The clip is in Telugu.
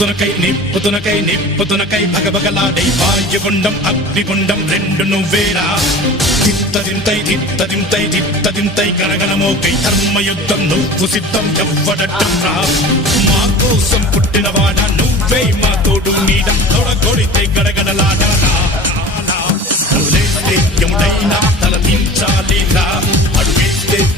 నిప్పుతునకై భగభగలాడై వాయుగుండం అగ్నిగుండం రెండు నువ్వేరా తిత్తదింతై గణగణమోకై ధర్మయుద్ధం నువ్వు సిద్ధం ఎవ్వడట్టంరా మా కోసం పుట్టినవాడా నువ్వే మా తోడు నీడ తొడగొడితే గడగడలాడారా ఎముడైనా తల దించాలిరా అడుగేస్తే